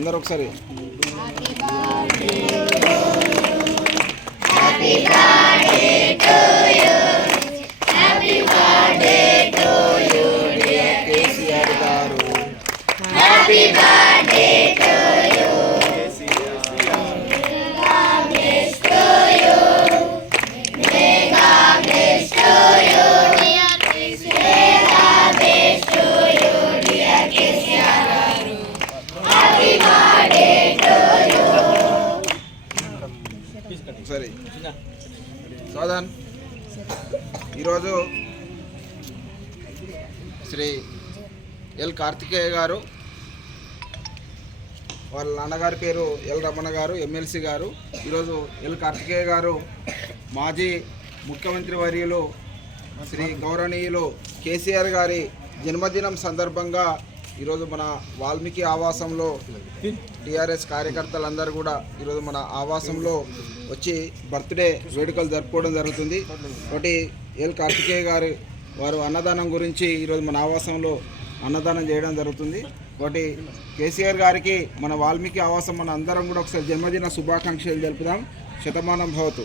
అందరు ఒకసారి. హ్యాపీ సరే. సాధన్ ఈరోజు శ్రీ ఎల్ కార్తికేయ గారు వాళ్ళ నాన్నగారి పేరు ఎల్ రమణ గారు ఎమ్మెల్సీ గారు. ఈరోజు ఎల్ కార్తికేయ గారు మాజీ ముఖ్యమంత్రి వర్యులు శ్రీ గౌరవనీయులు కేసీఆర్ గారి జన్మదినం సందర్భంగా ఈరోజు మన వాల్మీకి ఆవాసంలో టీఆర్ఎస్ కార్యకర్తలందరూ కూడా ఈరోజు మన ఆవాసంలో వచ్చి బర్త్డే వేడుకలు జరుపుకోవడం జరుగుతుంది. ఒకటి ఎల్ కార్తికేయ గారు వారు అన్నదానం గురించి ఈరోజు మన ఆవాసంలో అన్నదానం చేయడం జరుగుతుంది. ఒకటి కేసీఆర్ గారికి మన వాల్మీకి ఆవాసం మన అందరం కూడా ఒకసారి జన్మదిన శుభాకాంక్షలు జరుపుదాం శతమానం భవతు.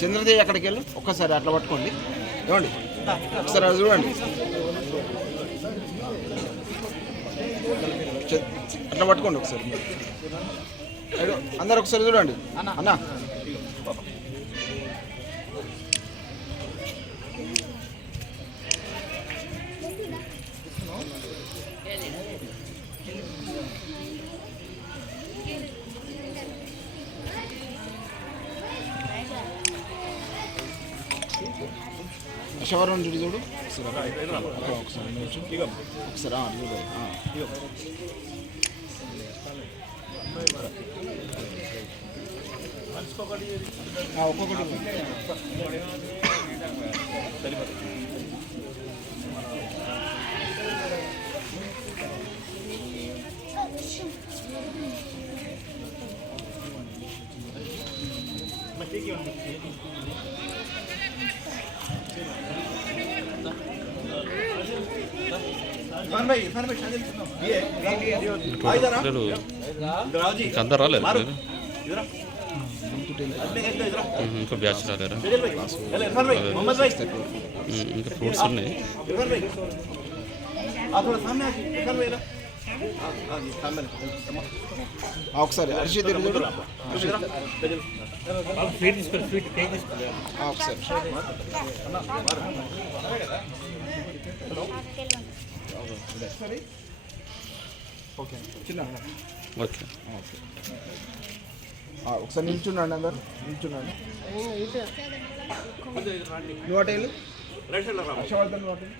చంద్రదేవి అక్కడికి వెళ్ళి? ఒక్కసారి అట్లా పట్టుకోండి. ఏమండి ఒకసారి అది చూడండి. అట్లా పట్టుకోండి ఒకసారి. అందరు ఒకసారి చూడండి. అన్న. శవరం చూడు చూడు ఒకసారి ఆ, ఒకసారి నిమిషం. ఒకసారి ఆ, చూడు ఆ. ఆ, ఒక్కొక్కటి పిల్లలు ఇంకా అందరు రాలేదు? ఇంకా బ్యాచ్ రాలేరా? ఇంకా ఫ్రూట్స్ ఉన్నాయి. ఒకసారి హర్షిత్ ఇటు ఒకసారి ఒకసారి ఓకే. చిన్న ఓకే ఓకే ఒకసారి నిల్చున్నాండి అందరు నిల్చున్నాండి నువ్వు అటు వెళ్ళు హర్షవర్ధన్ హర్షవర్ధన్